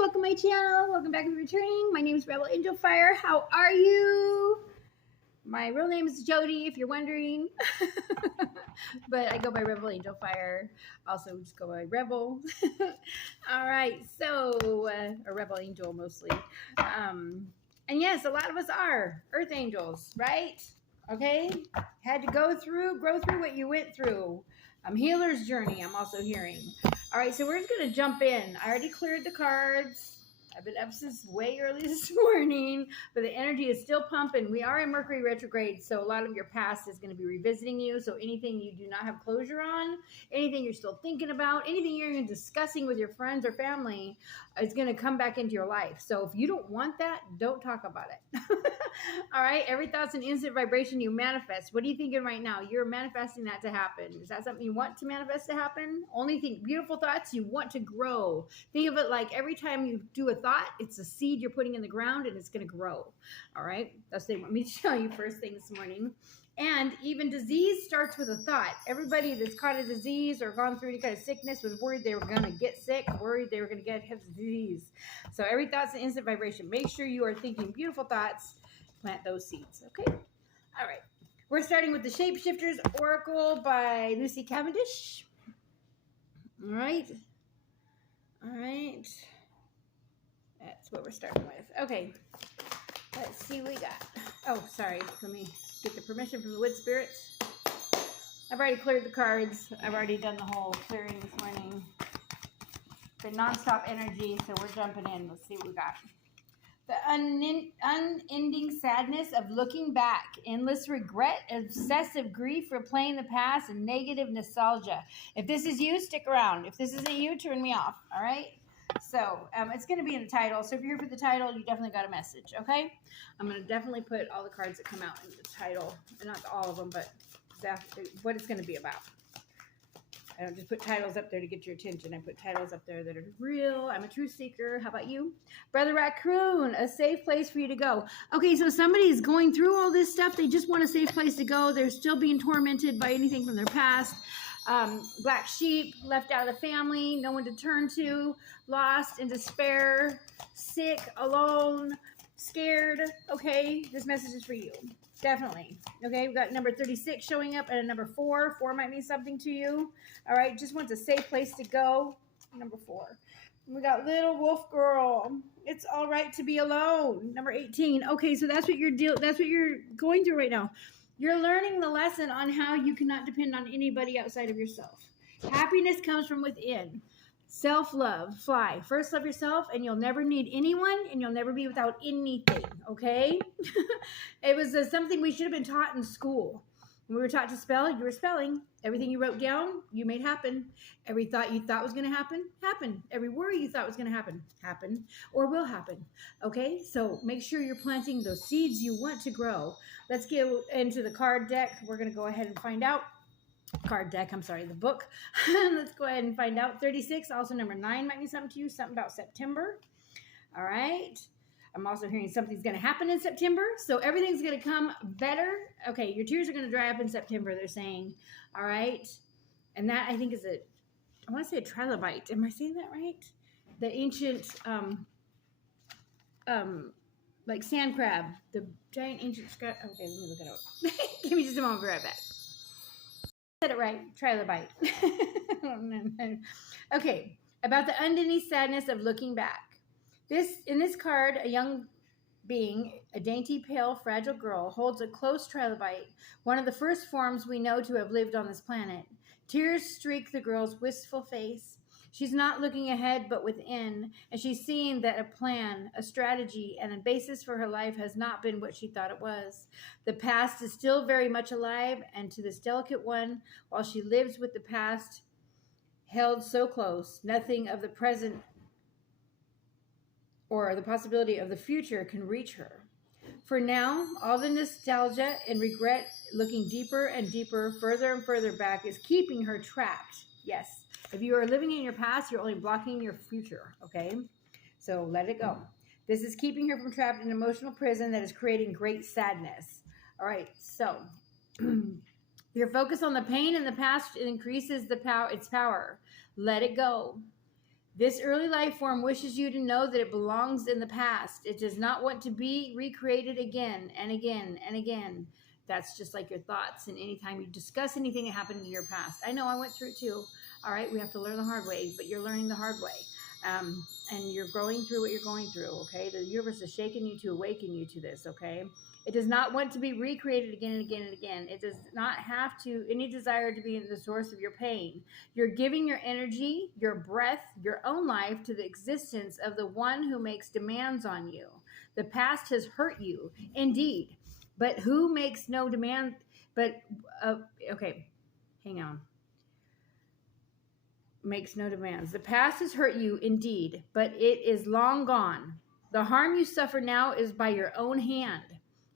welcome to my channel. Welcome back if you're returning. My name is Rebel Angel Fire. How are you? My real name is Jody, if you're wondering. But I go by Rebel Angel Fire. Also, just go by Rebel. All right, so, or Rebel Angel mostly. And yes, a lot of us are Earth Angels, right? Okay? Had to grow through what you went through. Healer's journey, I'm also hearing. All right, so we're just going to jump in. I already cleared the cards. I've been up since way early this morning, but the energy is still pumping. We are in Mercury retrograde, so a lot of your past is going to be revisiting you. So anything you do not have closure on, anything you're still thinking about, anything you're even discussing with your friends or family is going to come back into your life. So if you don't want that, don't talk about it. All right, every thought's an instant vibration you manifest. What are you thinking right now? You're manifesting that to happen. Is that something you want to manifest to happen? Only think beautiful thoughts you want to grow. Think of it like every time you do a thought, it's a seed you're putting in the ground and it's going to grow. All right, that's what they want me to tell you first thing this morning. And even disease starts with a thought. Everybody that's caught a disease or gone through any kind of sickness was worried they were going to get sick, worried they were going to get disease. So every thought's an instant vibration. Make sure you are thinking beautiful thoughts. Plant those seeds, okay? All right. We're starting with the Shapeshifters Oracle by Lucy Cavendish. All right. All right. That's what we're starting with. Okay. Let's see what we got. Oh, sorry. Let me get the permission from the wood spirits. I've already cleared the cards. I've already done the whole clearing this morning. The nonstop energy, so we're jumping in. Let's see what we got. The unending sadness of looking back, endless regret, obsessive grief, replaying the past, and negative nostalgia. If this is you, stick around. If this isn't you, turn me off, all right? So it's going to be in the title. So if you're here for the title, you definitely got a message, okay? I'm going to definitely put all the cards that come out in the title. Not all of them, but what it's going to be about. I don't just put titles up there to get your attention. I put titles up there that are real. I'm a truth seeker. How about you? Brother Raccoon, a safe place for you to go. Okay, so somebody's going through all this stuff. They just want a safe place to go. They're still being tormented by anything from their past. Black sheep, left out of the family, no one to turn to, lost in despair, sick, alone, scared. Okay, this message is for you. Definitely. Okay, we've got number 36 showing up and a number 4. 4 might mean something to you. All right, just wants a safe place to go. Number 4. We got Little Wolf Girl. It's all right to be alone. Number 18. Okay, so that's what you're going through right now. You're learning the lesson on how you cannot depend on anybody outside of yourself. Happiness comes from within. Self-love, fly. First love yourself and you'll never need anyone and you'll never be without anything, okay? It was something we should have been taught in school. When we were taught to spell, you were spelling. Everything you wrote down, you made happen. Every thought you thought was going to happen, happened. Every worry you thought was going to happen, happened or will happen, okay? So make sure you're planting those seeds you want to grow. Let's get into the card deck. We're going to go ahead and find out. The book. Let's go ahead and find out. 36, also number 9 might mean something to you, something about September. All right. I'm also hearing something's going to happen in September, so everything's going to come better. Okay, your tears are going to dry up in September, they're saying. All right. And that, I think, is I want to say a trilobite. Am I saying that right? The ancient, like sand crab, the giant ancient crab. Okay, let me look it up. Give me just a moment, I'll be right back. Said it right. Trilobite. Okay, about the unending sadness of looking back. In this card, a young being, a dainty, pale, fragile girl, holds a close trilobite, one of the first forms we know to have lived on this planet. Tears streak the girl's wistful face. She's not looking ahead but within, and she's seeing that a plan, a strategy, and a basis for her life has not been what she thought it was. The past is still very much alive, and to this delicate one, while she lives with the past held so close, nothing of the present or the possibility of the future can reach her. For now, all the nostalgia and regret, looking deeper and deeper, further and further back, is keeping her trapped. Yes. If you are living in your past, you're only blocking your future, okay? So let it go. This is keeping her from trapped in an emotional prison that is creating great sadness. All right, so your focus on the pain in the past increases its power. Let it go. This early life form wishes you to know that it belongs in the past. It does not want to be recreated again and again and again. That's just like your thoughts. And anytime you discuss anything that happened in your past, I know I went through it too. All right, we have to learn the hard way, but you're learning the hard way. And you're going through what you're going through, okay? The universe is shaking you to awaken you to this, okay? It does not want to be recreated again and again and again. It does not have to, any desire to be the source of your pain. You're giving your energy, your breath, your own life to the existence of the one who makes demands on you. The past has hurt you, indeed. But who makes no demand? Okay, hang on. Makes no demands. The past has hurt you, indeed, but it is long gone. The harm you suffer now is by your own hand.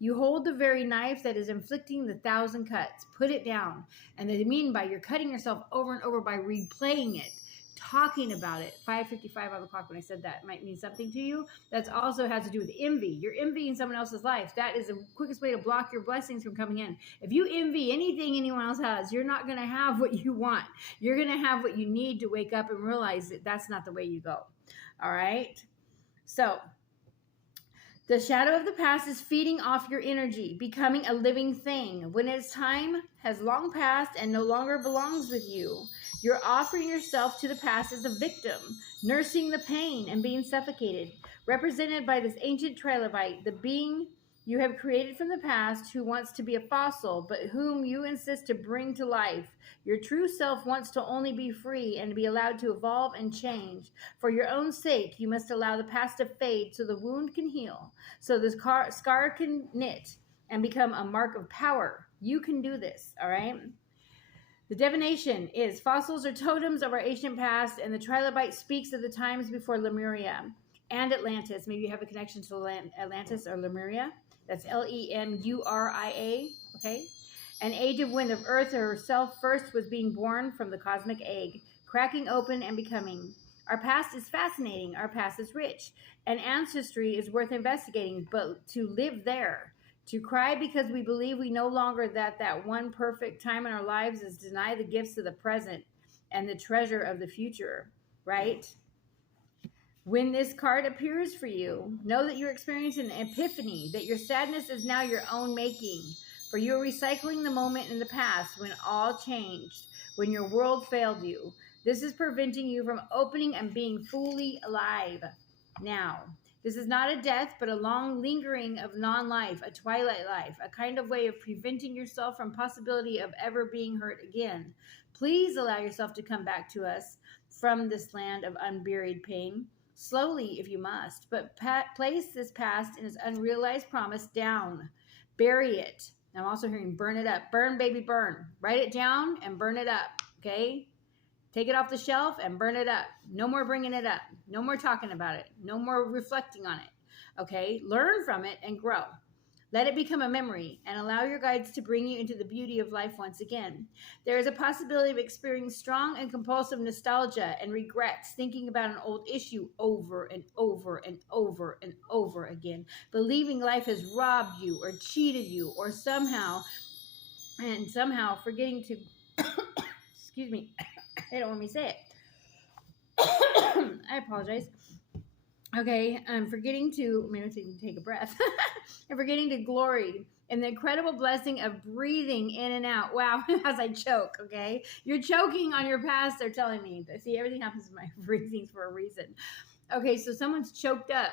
You hold the very knife that is inflicting the 1,000 cuts. Put it down. And they mean by you're cutting yourself over and over by replaying it, talking about it. 5:55 on the clock when I said that might mean something to you. That's also has to do with envy. You're envying someone else's life. That is the quickest way to block your blessings from coming in. If you envy anything anyone else has, you're not going to have what you want. You're going to have what you need to wake up and realize that that's not the way you go. All right? So, the shadow of the past is feeding off your energy, becoming a living thing. When its time has long passed and no longer belongs with you, you're offering yourself to the past as a victim, nursing the pain and being suffocated, represented by this ancient trilobite, the being you have created from the past who wants to be a fossil, but whom you insist to bring to life. Your true self wants to only be free and to be allowed to evolve and change. For your own sake, you must allow the past to fade so the wound can heal, so the scar can knit and become a mark of power. You can do this, all right? The divination is fossils are totems of our ancient past, and the trilobite speaks of the times before Lemuria and Atlantis. Maybe you have a connection to Atlantis or Lemuria. That's Lemuria, okay? An age of when the earth herself first was being born from the cosmic egg, cracking open and becoming. Our past is fascinating. Our past is rich. And ancestry is worth investigating, but to live there, to cry because we believe we no longer that one perfect time in our lives is deny the gifts of the present and the treasure of the future, right? When this card appears for you, know that you're experiencing an epiphany, that your sadness is now your own making. For you are recycling the moment in the past when all changed, when your world failed you. This is preventing you from opening and being fully alive now. This is not a death, but a long lingering of non-life, a twilight life, a kind of way of preventing yourself from possibility of ever being hurt again. Please allow yourself to come back to us from this land of unburied pain. Slowly, if you must, but place this past and its unrealized promise down. Bury it. I'm also hearing burn it up. Burn, baby, burn. Write it down and burn it up, okay? Take it off the shelf and burn it up. No more bringing it up. No more talking about it. No more reflecting on it, okay? Learn from it and grow. Let it become a memory and allow your guides to bring you into the beauty of life once again. There is a possibility of experiencing strong and compulsive nostalgia and regrets, thinking about an old issue over and over and over and over again, believing life has robbed you or cheated you or somehow forgetting to, excuse me, they don't want me to say it. I apologize. Okay, I'm forgetting to, maybe take a breath. I'm forgetting to glory in the incredible blessing of breathing in and out. Wow, as I choke, okay? You're choking on your past, they're telling me. See, everything happens in my breathings for a reason. Okay, so someone's choked up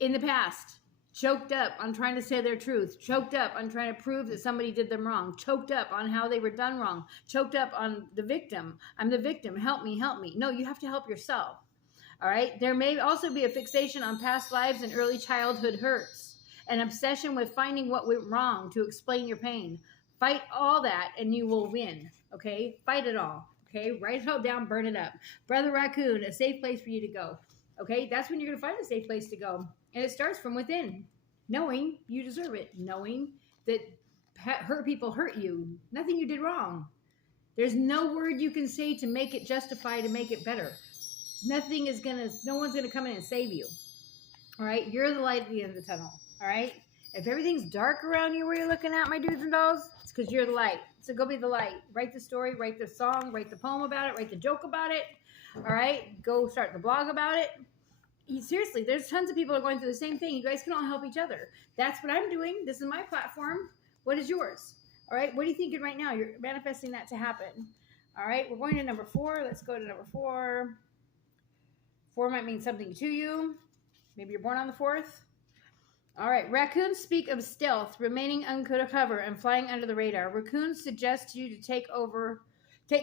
in the past. Choked up on trying to say their truth. Choked up on trying to prove that somebody did them wrong. Choked up on how they were done wrong. Choked up on the victim. I'm the victim. Help me, help me. No, you have to help yourself. All right. There may also be a fixation on past lives and early childhood hurts. An obsession with finding what went wrong to explain your pain. Fight all that and you will win. Okay. Fight it all. Okay. Write it all down. Burn it up. Brother Raccoon, a safe place for you to go. Okay. That's when you're going to find a safe place to go. And it starts from within. Knowing you deserve it. Knowing that hurt people hurt you. Nothing you did wrong. There's no word you can say to make it justify, to make it better. No one's gonna come in and save you. All right, you're the light at the end of the tunnel. All right, if everything's dark around you where you're looking at, my dudes and dolls, it's because you're the light. So go be the light. Write the story, write the song, write the poem about it, write the joke about it. All right, go start the blog about it. Seriously, there's tons of people who are going through the same thing. You guys can all help each other. That's what I'm doing. This is my platform. What is yours? All right, what are you thinking right now? You're manifesting that to happen. All right, we're going to number 4. Let's go to number 4. 4 might mean something to you. Maybe you're born on the 4th. All right, raccoons speak of stealth, remaining under cover, and flying under the radar. Raccoons suggest you to take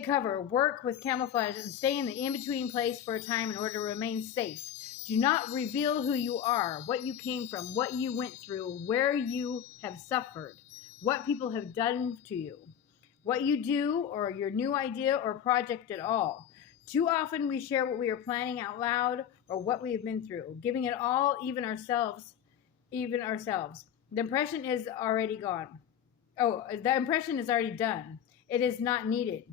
cover, work with camouflage, and stay in the in-between place for a time in order to remain safe. Do not reveal who you are, what you came from, what you went through, where you have suffered, what people have done to you, what you do, or your new idea or project at all. Too often we share what we are planning out loud or what we have been through, giving it all, even ourselves. The impression is already gone. The impression is already done. It is not needed.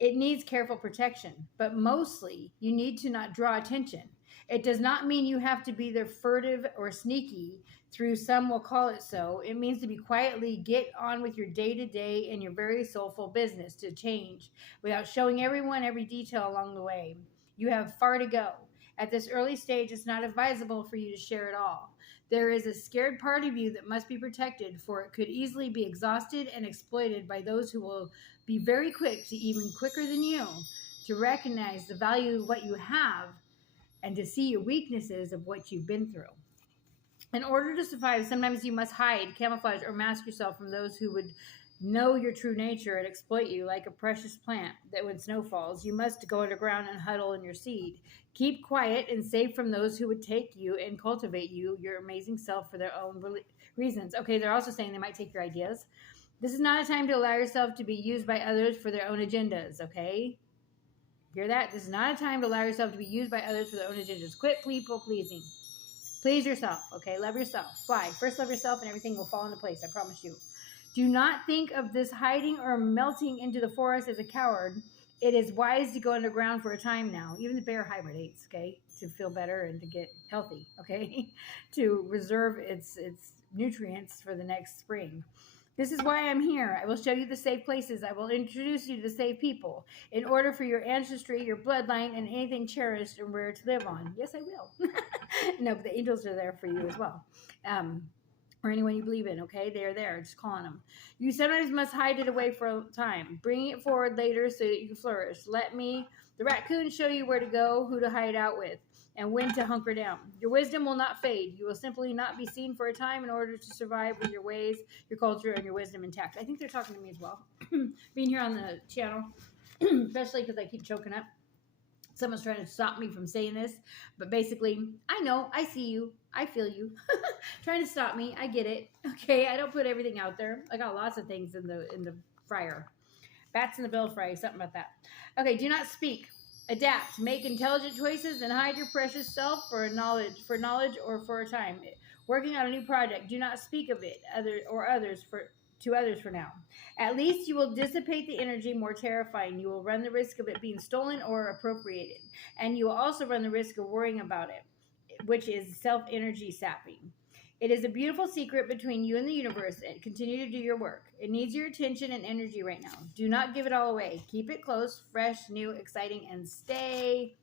It needs careful protection, but mostly you need to not draw attention. It does not mean you have to be there furtive or sneaky through, some will call it so. It means to be quietly get on with your day-to-day and your very soulful business to change without showing everyone every detail along the way. You have far to go. At this early stage, it's not advisable for you to share it all. There is a scared part of you that must be protected, for it could easily be exhausted and exploited by those who will be very quick to, even quicker than you, to recognize the value of what you have and to see your weaknesses of what you've been through. In order to survive, sometimes you must hide, camouflage, or mask yourself from those who would know your true nature and exploit you like a precious plant that when snow falls, you must go underground and huddle in your seed. Keep quiet and safe from those who would take you and cultivate you, your amazing self, for their own reasons. Okay, they're also saying they might take your ideas. This is not a time to allow yourself to be used by others for their own agendas, okay? Hear that? This is not a time to allow yourself to be used by others for their own agendas. Quit people pleasing. Please yourself, okay? Love yourself. Fly. First love yourself and everything will fall into place, I promise you. Do not think of this hiding or melting into the forest as a coward. It is wise to go underground for a time now. Even the bear hibernates, okay, to feel better and to get healthy, okay, to reserve its nutrients for the next spring. This is why I'm here. I will show you the safe places. I will introduce you to the safe people in order for your ancestry, your bloodline, and anything cherished and rare to live on. Yes, I will. No, but the angels are there for you as well. Or anyone you believe in, okay? They are there, just calling them. You sometimes must hide it away for a time, bringing it forward later so that you can flourish. Let me, the raccoon, show you where to go, who to hide out with, and when to hunker down. Your wisdom will not fade. You will simply not be seen for a time in order to survive with your ways, your culture, and your wisdom intact. I think they're talking to me as well. Being here on the channel, especially because I keep choking up. Someone's trying to stop me from saying this, but basically, I know, I see you, I feel you, trying to stop me. I get it. Okay, I don't put everything out there. I got lots of things in the fryer. Bats in the bill fry, something about that. Okay, do not speak. Adapt. Make intelligent choices and hide your precious self for knowledge or for a time. Working on a new project. Do not speak of it to others for now. At least you will dissipate the energy more terrifying. You will run the risk of it being stolen or appropriated. And you will also run the risk of worrying about it, which is self-energy sapping. It is a beautiful secret between you and the universe. And continue to do your work. It needs your attention and energy right now. Do not give it all away. Keep it close, fresh, new, exciting, and stay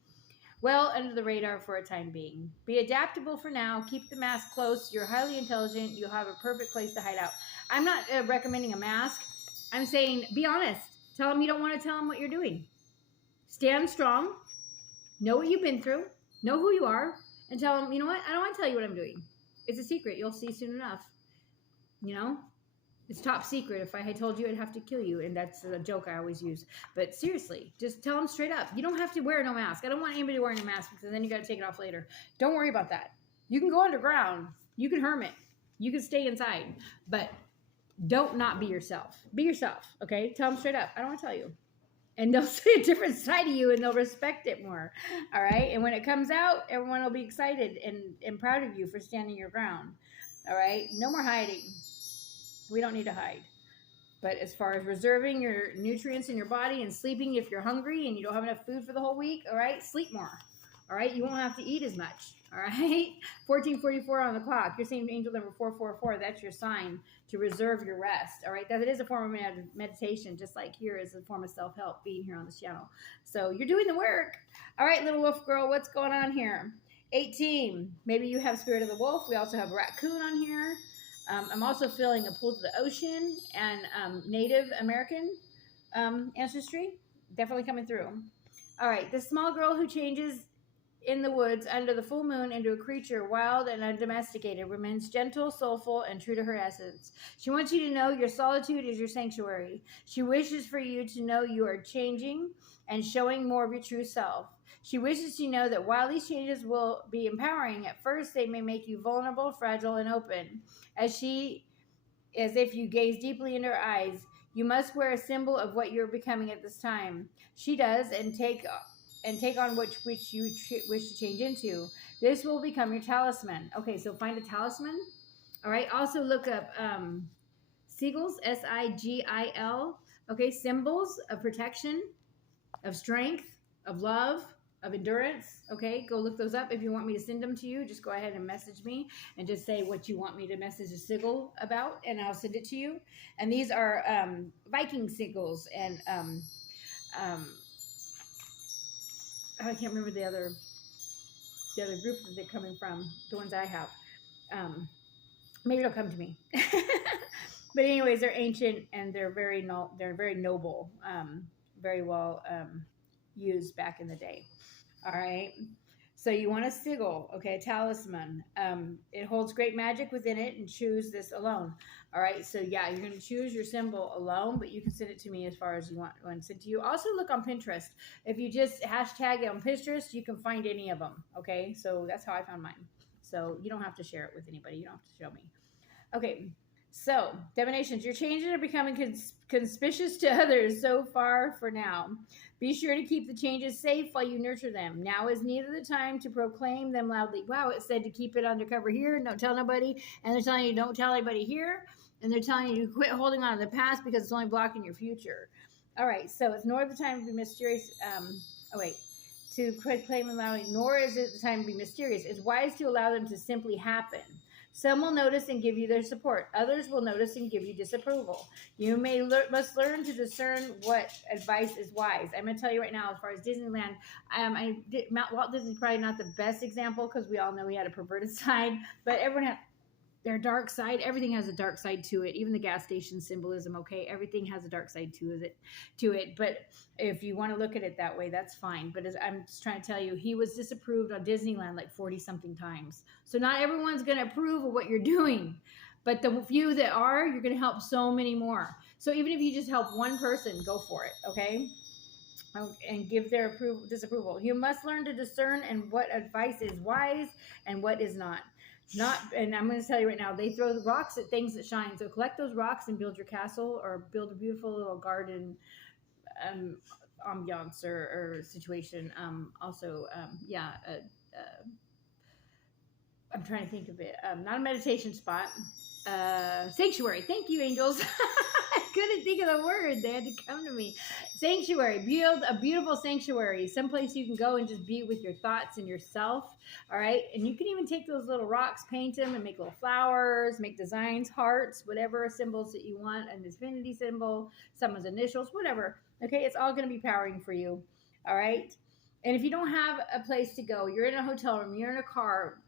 well under the radar for a time being. Be adaptable for now. Keep the mask close. You're highly intelligent. You'll have a perfect place to hide out. I'm not recommending a mask. I'm saying be honest. Tell them you don't want to tell them what you're doing. Stand strong. Know what you've been through. Know who you are. And tell them, you know what? I don't want to tell you what I'm doing. It's a secret. You'll see soon enough. You know? It's top secret. If I had told you, I'd have to kill you. And that's a joke I always use. But seriously, just tell them straight up. You don't have to wear no mask. I don't want anybody wearing a mask because then you got to take it off later. Don't worry about that. You can go underground. You can hermit. You can stay inside. But don't not be yourself. Be yourself, okay? Tell them straight up. I don't want to tell you. And they'll see a different side of you and they'll respect it more, all right? And when it comes out, everyone will be excited and proud of you for standing your ground, all right? No more hiding. We don't need to hide. But as far as reserving your nutrients in your body and sleeping if you're hungry and you don't have enough food for the whole week, all right? Sleep more, all right? You won't have to eat as much, All right. 1444 on the clock. You're seeing angel number 444. That's your sign to reserve your rest. All right. That it is a form of meditation, just like here is a form of self help being here on this channel. So you're doing the work. All right, little wolf girl, what's going on here? 18. Maybe you have spirit of the wolf. We also have raccoon on here. I'm also feeling a pull to the ocean and Native American ancestry. Definitely coming through. All right. This small girl who changes in the woods under the full moon into a creature wild and undomesticated remains gentle, soulful, and true to her essence. She wants you to know your solitude is your sanctuary. She wishes for you to know you are changing and showing more of your true self. She wishes to know that while these changes will be empowering, at first they may make you vulnerable, fragile, and open. As if you gaze deeply into her eyes, you must wear a symbol of what you're becoming at this time. She does, and take on which you wish to change into. This will become your talisman. Okay, so find a talisman. All right, also look up sigils, S-I-G-I-L. Okay, symbols of protection, of strength, of love, of endurance. Okay, go look those up. If you want me to send them to you, just go ahead and message me and just say what you want me to message a sigil about, and I'll send it to you. And these are Viking sigils, and I can't remember the other group that they're coming from, the ones I have. Maybe it'll come to me. But anyways, they're ancient and they're very noble, very well used back in the day. All right. So you want a sigil, okay, a talisman. It holds great magic within it, and choose this alone. All right, so yeah, you're going to choose your symbol alone, but you can send it to me as far as you want to send to you. Also look on Pinterest. If you just hashtag it on Pinterest, you can find any of them, okay? So that's how I found mine. So you don't have to share it with anybody. You don't have to show me. Okay, so divinations. Your changes are becoming conspicuous to others so far for now. Be sure to keep the changes safe while you nurture them. Now is neither the time to proclaim them loudly. Wow, it said to keep it undercover here, don't tell nobody. And they're telling you don't tell anybody here. And they're telling you to quit holding on to the past because it's only blocking your future. All right, so it's nor the time to be mysterious. To quit claiming loudly, nor is it the time to be mysterious. It's wise to allow them to simply happen. Some will notice and give you their support. Others will notice and give you disapproval. You must learn to discern what advice is wise. I'm going to tell you right now, as far as Disneyland, Walt Disney's probably not the best example because we all know he had a perverted side, but everyone had their dark side. Everything has a dark side to it. Even the gas station symbolism, okay? Everything has a dark side to it. But if you want to look at it that way, that's fine. But as I'm just trying to tell you, he was disapproved on Disneyland like 40-something times. So not everyone's going to approve of what you're doing. But the few that are, you're going to help so many more. So even if you just help one person, go for it, okay? And give their disapproval. You must learn to discern and what advice is wise and what is not. And I'm going to tell you right now, they throw the rocks at things that shine. So collect those rocks and build your castle or build a beautiful little garden ambiance or situation. I'm trying to think of it. Not a meditation spot. Sanctuary. Thank you, angels. I couldn't think of the word. They had to come to me. Sanctuary. Build a beautiful sanctuary. Someplace you can go and just be with your thoughts and yourself. All right. And you can even take those little rocks, paint them, and make little flowers, make designs, hearts, whatever symbols that you want, an infinity symbol, someone's initials, whatever. Okay. It's all going to be powering for you. All right. And if you don't have a place to go, you're in a hotel room, you're in a car,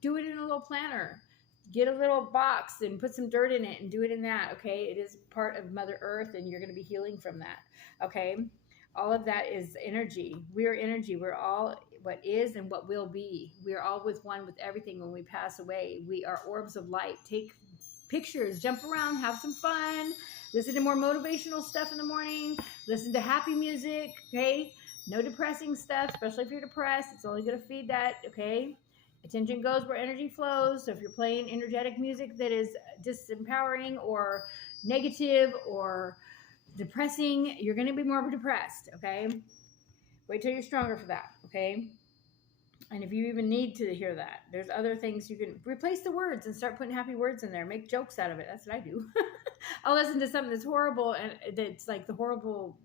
do it in a little planner. Get a little box and put some dirt in it and do it in that, okay? It is part of Mother Earth, and you're going to be healing from that, okay? All of that is energy. We are energy. We're all what is and what will be. We are all with one with everything when we pass away. We are orbs of light. Take pictures, jump around, have some fun, listen to more motivational stuff in the morning, listen to happy music, okay? No depressing stuff, especially if you're depressed. It's only going to feed that, okay? Attention goes where energy flows. So if you're playing energetic music that is disempowering or negative or depressing, you're going to be more depressed, okay? Wait till you're stronger for that, okay? And if you even need to hear that, there's other things you can replace the words and start putting happy words in there. Make jokes out of it. That's what I do. I'll listen to something that's horrible and that's like the horrible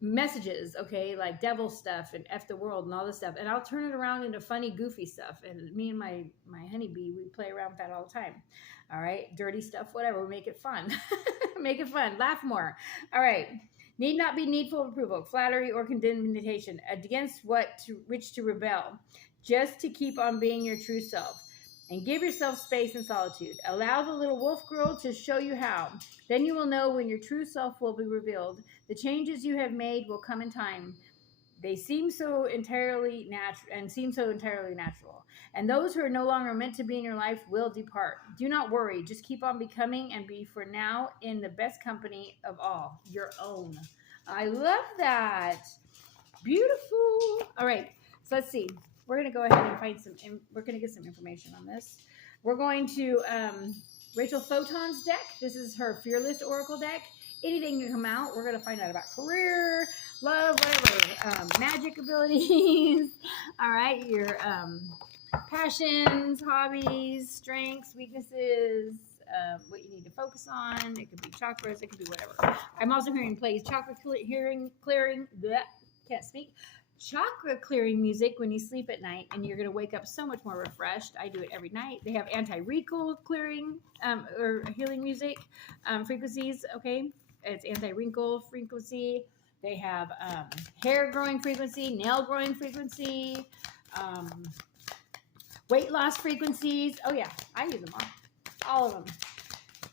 messages, okay, like devil stuff and F the world and all this stuff, and I'll turn it around into funny, goofy stuff. And me and my honeybee, we play around with that all the time. All right, dirty stuff, whatever. We make it fun. Make it fun. Laugh more. All right. Need not be needful of approval, flattery, or condemnation, against which to rebel, just to keep on being your true self. And give yourself space and solitude. Allow the little wolf girl to show you how. Then you will know when your true self will be revealed. The changes you have made will come in time. They seem so entirely natural. And those who are no longer meant to be in your life will depart. Do not worry. Just keep on becoming and be for now in the best company of all, your own. I love that. Beautiful. All right. So let's see. We're going to go ahead and find we're going to get some information on this. We're going to Rachel Photon's deck. This is her Fearless Oracle deck. Anything can come out. We're going to find out about career, love, whatever, magic abilities. All right, your passions, hobbies, strengths, weaknesses, what you need to focus on. It could be chakras. It could be whatever. I'm also hearing plays chakra clearing. Bleh, can't speak. Chakra clearing music when you sleep at night, and you're going to wake up so much more refreshed. I do it every night. They have anti-wrinkle clearing or healing music frequencies. Okay, it's anti-wrinkle frequency. They have hair growing frequency, nail growing frequency, weight loss frequencies. Oh yeah, I use them all of them.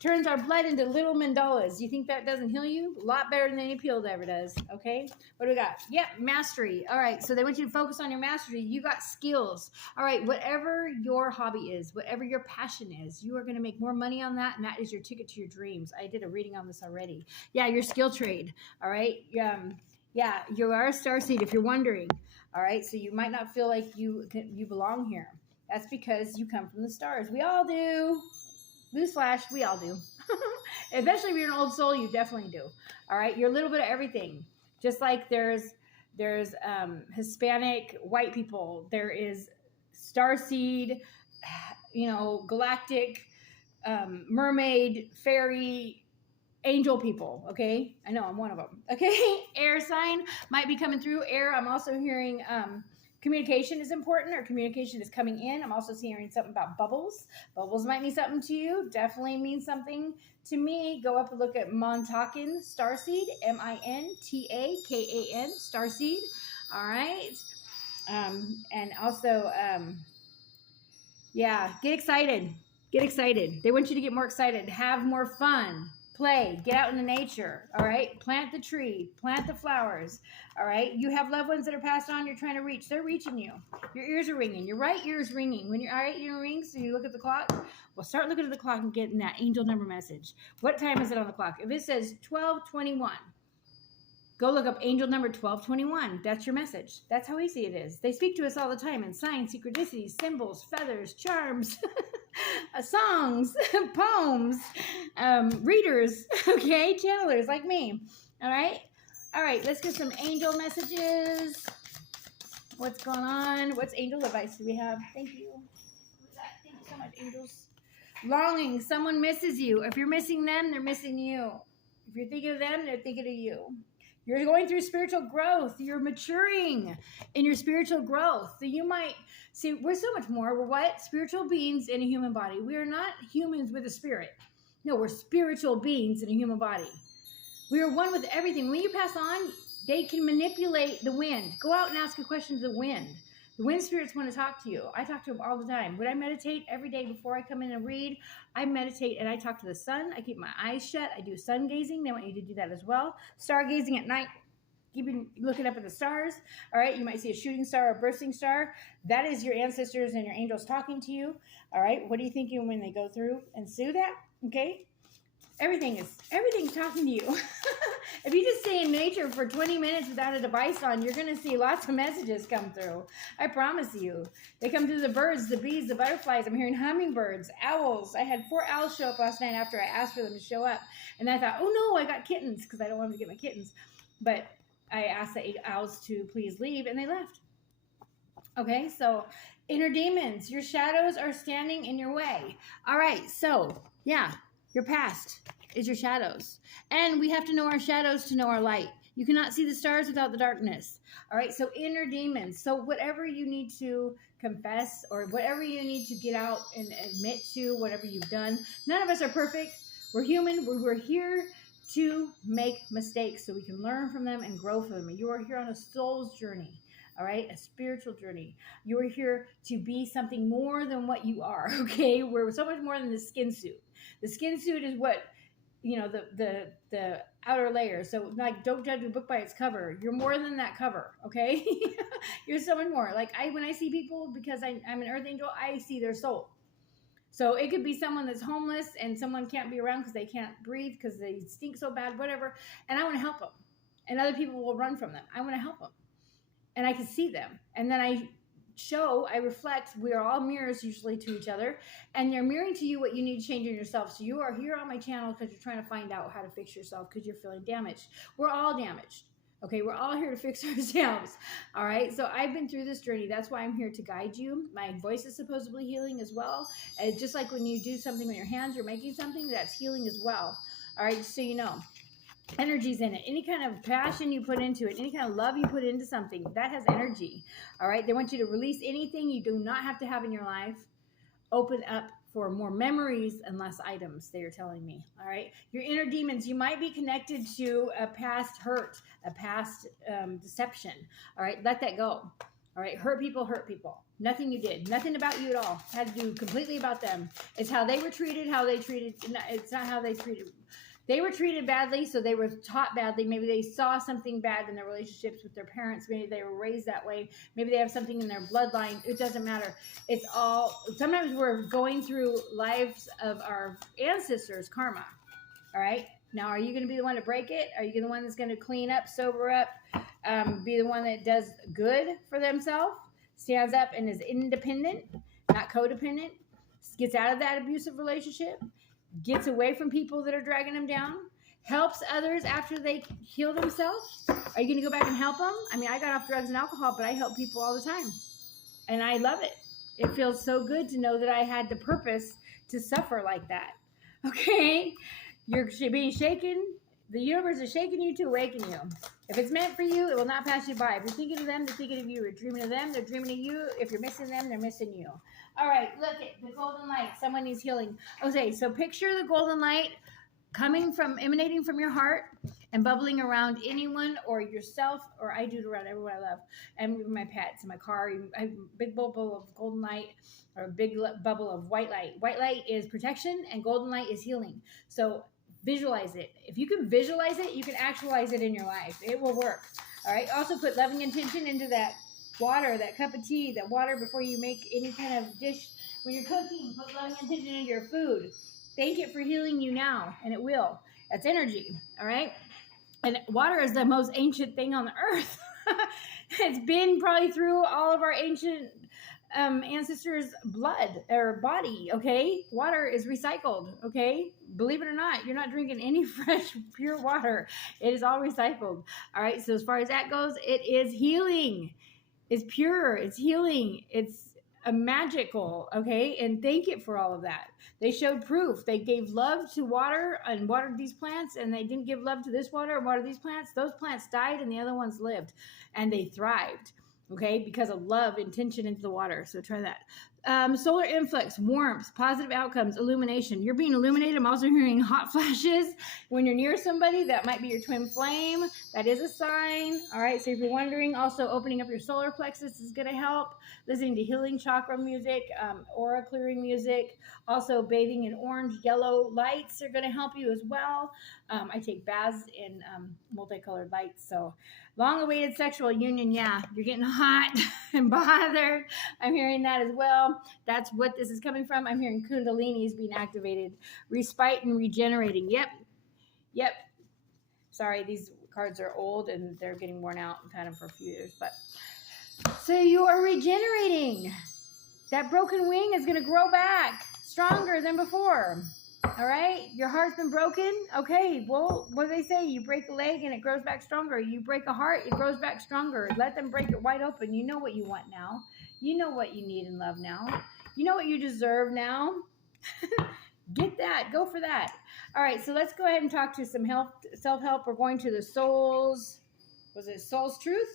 Turns our blood into little mandalas. You think that doesn't heal you? A lot better than any pill ever does. Okay, what do we got? Yep, mastery. All right, so they want you to focus on your mastery. You got skills. All right, whatever your hobby is, whatever your passion is, you are going to make more money on that, and that is your ticket to your dreams. I did a reading on this already. Yeah, your skill trade. All right, yeah, you are a starseed if you're wondering. All right, so you might not feel like you belong here. That's because you come from the stars. We all do. Newsflash, we all do. Especially if you're an old soul, you definitely do. All right, you're a little bit of everything. Just like there's Hispanic white people, there is starseed, galactic, mermaid, fairy, angel people. Okay, I know I'm one of them. Okay, air sign might be coming through. Air. I'm also hearing. Communication is important, or communication is coming in. I'm also hearing something about bubbles. Bubbles might mean something to you. Definitely means something to me. Go up and look at Montakan Starseed, Mintakan Starseed. All right. And also, get excited. Get excited. They want you to get more excited, have more fun. Play, get out in the nature, all right? Plant the tree, plant the flowers, all right? You have loved ones that are passed on, you're trying to reach. They're reaching you. Your ears are ringing. Your right ear is ringing. When your right ear rings, so you look at the clock, well, start looking at the clock and getting that angel number message. What time is it on the clock? If it says 12:21, go look up angel number 1221. That's your message. That's how easy it is. They speak to us all the time in signs, synchronicities, symbols, feathers, charms, songs, poems, readers, okay, channelers like me. All right, let's get some angel messages. What's going on? What's angel advice do we have? Thank you. Thank you so much, angels. Longing, someone misses you. If you're missing them, they're missing you. If you're thinking of them, they're thinking of you. You're going through spiritual growth. You're maturing in your spiritual growth. So you might see, we're so much more. We're what? Spiritual beings in a human body. We are not humans with a spirit. No, we're spiritual beings in a human body. We are one with everything. When you pass on, they can manipulate the wind. Go out and ask a question to the wind. The wind spirits want to talk to you. I talk to them all the time. When I meditate every day before I come in and read, I meditate and I talk to the sun. I keep my eyes shut. I do sun gazing. They want you to do that as well. Stargazing at night, looking up at the stars. All right, you might see a shooting star or a bursting star. That is your ancestors and your angels talking to you. All right, what are you thinking when they go through and see that? Okay, everything's talking to you. If you just stay in nature for 20 minutes without a device on, you're going to see lots of messages come through. I promise you. They come through the birds, the bees, the butterflies. I'm hearing hummingbirds, owls. I had 4 owls show up last night after I asked for them to show up. And I thought, oh no, I got kittens, because I don't want them to get my kittens. But I asked the 8 owls to please leave, and they left. Okay, so inner demons, your shadows are standing in your way. All right, so yeah, your past is your shadows. And we have to know our shadows to know our light. You cannot see the stars without the darkness. All right. So inner demons. So whatever you need to confess or whatever you need to get out and admit to, whatever you've done, none of us are perfect. We're human. We're here to make mistakes so we can learn from them and grow from them. You are here on a soul's journey. All right, a spiritual journey. You are here to be something more than what you are. Okay, we're so much more than the skin suit. The skin suit is what, you know, the outer layer. So like, don't judge a book by its cover. You're more than that cover. Okay, you're so much more. Like when I see people, because I'm an earth angel, I see their soul. So it could be someone that's homeless and someone can't be around because they can't breathe because they stink so bad, whatever. And I want to help them. And other people will run from them. I want to help them. And I can see them. And then I reflect. We are all mirrors usually to each other. And they're mirroring to you what you need to change in yourself. So you are here on my channel because you're trying to find out how to fix yourself because you're feeling damaged. We're all damaged. Okay, we're all here to fix ourselves. All right, so I've been through this journey. That's why I'm here to guide you. My voice is supposedly healing as well. And just like when you do something with your hands, you're making something that's healing as well. All right, just so you know, energy's in it. Any kind of passion you put into it, any kind of love you put into something, that has energy. All right, they want you to release anything you do not have to have in your life. Open up for more memories and less items, they are telling me. All right, your inner demons, you might be connected to a past hurt, a past deception. All right, let that go. All right, hurt people. Nothing you did, nothing about you at all, had to do completely about them. It's how they were treated, it's not how they treated. They were treated badly, so they were taught badly. Maybe they saw something bad in their relationships with their parents. Maybe they were raised that way. Maybe they have something in their bloodline. It doesn't matter. It's all, sometimes we're going through lives of our ancestors' karma. All right? Now, are you going to be the one to break it? Are you the one that's going to clean up, sober up, be the one that does good for themselves, stands up and is independent, not codependent, gets out of that abusive relationship, gets away from people that are dragging them down, helps others after they heal themselves? Are you going to go back and help them? I mean, I got off drugs and alcohol, but I help people all the time. And I love it. It feels so good to know that I had the purpose to suffer like that. Okay? You're being shaken. The universe is shaking you to awaken you. If it's meant for you, it will not pass you by. If you're thinking of them, they're thinking of you. You're dreaming of them, they're dreaming of you. If you're missing them, they're missing you. All right, look at the golden light. Someone needs healing. Okay, so picture the golden light emanating from your heart and bubbling around anyone or yourself, or I do it around everyone I love, and my pets, in my car. I have a big bubble of golden light or a big bubble of white light. White light is protection and golden light is healing. So visualize it. If you can visualize it, you can actualize it in your life. It will work. All right. Also put loving intention into that water, that cup of tea, that water before you make any kind of dish. When you're cooking, put loving intention into your food. Thank it for healing you now, and it will. That's energy. All right. And water is the most ancient thing on the earth. It's been probably through all of our ancient ancestors' blood or body. Okay, water is recycled. Okay, believe it or not, you're not drinking any fresh pure water. It is all recycled. All right, so as far as that goes, it is healing. It's pure, it's healing, it's a magical. Okay, and thank it for all of that. They showed proof. They gave love to water and watered these plants, and they didn't give love to this water and water these plants. Those plants died and the other ones lived, and they thrived. Okay, because of love, intention into the water. So try that. Solar influx, warmth, positive outcomes, illumination. You're being illuminated. I'm also hearing hot flashes. When you're near somebody, that might be your twin flame. That is a sign. All right, so if you're wondering, also opening up your solar plexus is going to help. Listening to healing chakra music, aura clearing music. Also bathing in orange, yellow lights are going to help you as well. I take baths in multicolored lights, so long-awaited sexual union, yeah, you're getting hot and bothered. I'm hearing that as well. That's what this is coming from. I'm hearing Kundalini is being activated. Respite and regenerating. Yep. Sorry, these cards are old and they're getting worn out. I've had them for a few years, but so you are regenerating. That broken wing is going to grow back stronger than before. All right, your heart's been broken. Okay, well, what do they say? You break a leg and it grows back stronger. You break a heart, it grows back stronger. Let them break it wide open. You know what you want now. You know what you need in love now. You know what you deserve now. Get that. Go for that. All right, so let's go ahead and talk to some self-help. We're going to the soul's was it Soul's Truth?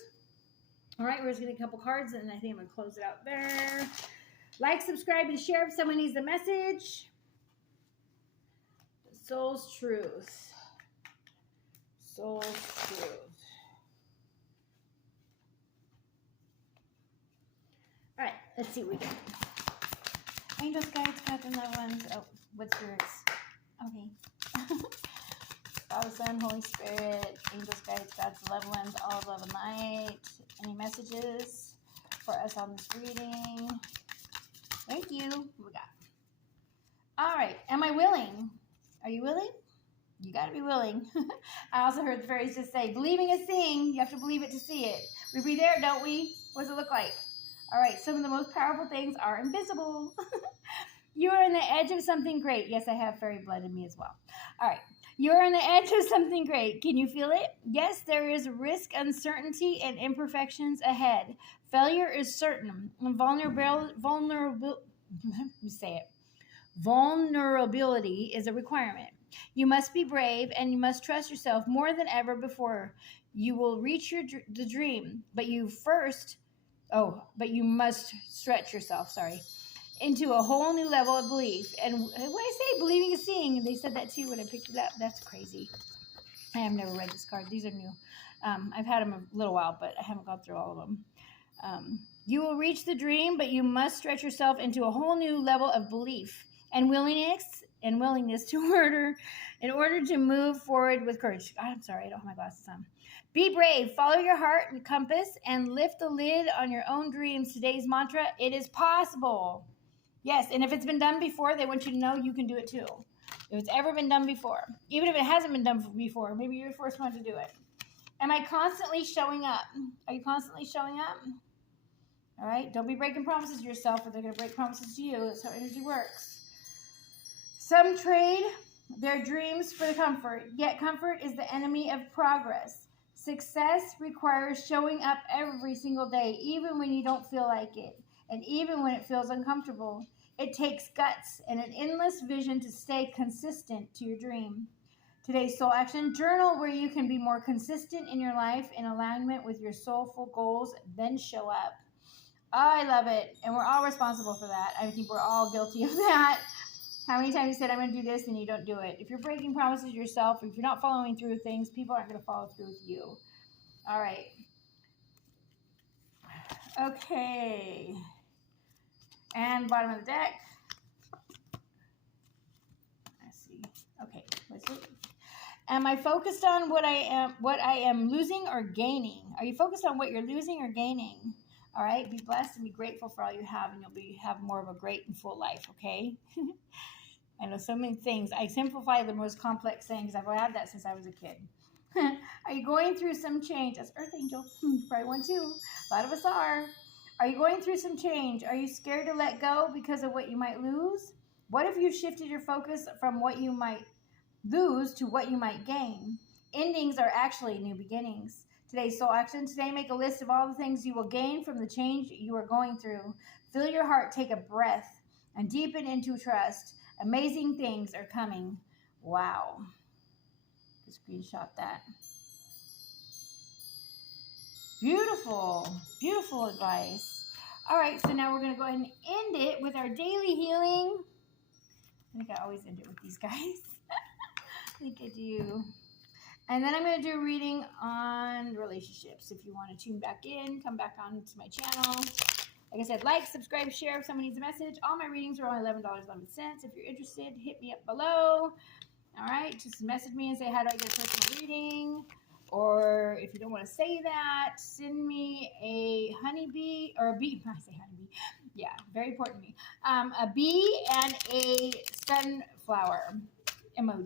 All right, we're just going to get a couple cards, and I think I'm going to close it out there. Like, subscribe, and share if someone needs the message. Soul's Truth. Soul's Truth. All right, let's see what we get. Angels, guides, gods, and loved ones. Oh, what's yours? Okay. Father, Son, Holy Spirit, angels, guides, gods, and loved ones, all of love and light. Any messages for us on this reading? Thank you. What we got? All right. Am I willing? Are you willing? You got to be willing. I also heard the fairies just say, believing is seeing. You have to believe it to see it. We breathe air, don't we? What does it look like? All right. Some of the most powerful things are invisible. You are on the edge of something great. Yes, I have fairy blood in me as well. All right. You're on the edge of something great. Can you feel it? Yes, there is risk, uncertainty, and imperfections ahead. Failure is certain. Vulnerability is a requirement. You must be brave, and you must trust yourself more than ever before. You will reach the dream, but you must stretch yourself, into a whole new level of belief. And when I say believing is seeing, they said that too when I picked it up. That's crazy. I have never read this card. These are new. I've had them a little while, but I haven't gone through all of them. You will reach the dream, but you must stretch yourself into a whole new level of belief and willingness to in order to move forward with courage. I'm sorry, I don't have my glasses on. Be brave, follow your heart and compass, and lift the lid on your own dreams. Today's mantra, it is possible. Yes, and if it's been done before, they want you to know you can do it too. If it's ever been done before, even if it hasn't been done before, maybe you're the first one to do it. Am I constantly showing up? Are you constantly showing up? All right, don't be breaking promises to yourself, or they're going to break promises to you. That's how energy works. Some trade their dreams for the comfort, yet comfort is the enemy of progress. Success requires showing up every single day, even when you don't feel like it, and even when it feels uncomfortable. It takes guts and an endless vision to stay consistent to your dream. Today's Soul Action Journal, where you can be more consistent in your life in alignment with your soulful goals, then show up. I love it, and we're all responsible for that. I think we're all guilty of that. How many times you said, I'm going to do this, and you don't do it? If you're breaking promises to yourself, if you're not following through with things, people aren't going to follow through with you. All right. Okay. And bottom of the deck. Let's see. Okay. Let's see. Am I focused on what I am losing or gaining? Are you focused on what you're losing or gaining? All right. Be blessed and be grateful for all you have, and you'll have more of a great and full life. Okay. I know so many things. I simplify the most complex things. I've had that since I was a kid. Are you going through some change? That's Earth Angel. Probably one too. A lot of us are. Are you going through some change? Are you scared to let go because of what you might lose? What if you shifted your focus from what you might lose to what you might gain? Endings are actually new beginnings. Today's Soul Action. Today, make a list of all the things you will gain from the change you are going through. Fill your heart, take a breath, and deepen into trust. Amazing things are coming. Wow. Just screenshot that. Beautiful. Beautiful advice. All right, so now we're going to go ahead and end it with our daily healing. I think I always end it with these guys. I think I do. And then I'm going to do a reading on relationships. If you want to tune back in, come back on to my channel. Like I said, like, subscribe, share if someone needs a message. All my readings are only $11.11. If you're interested, hit me up below. All right, just message me and say, how do I get a personal reading? Or if you don't want to say that, send me a honeybee or a bee. I say honeybee. Yeah, very important to me. A bee and a sunflower emoji.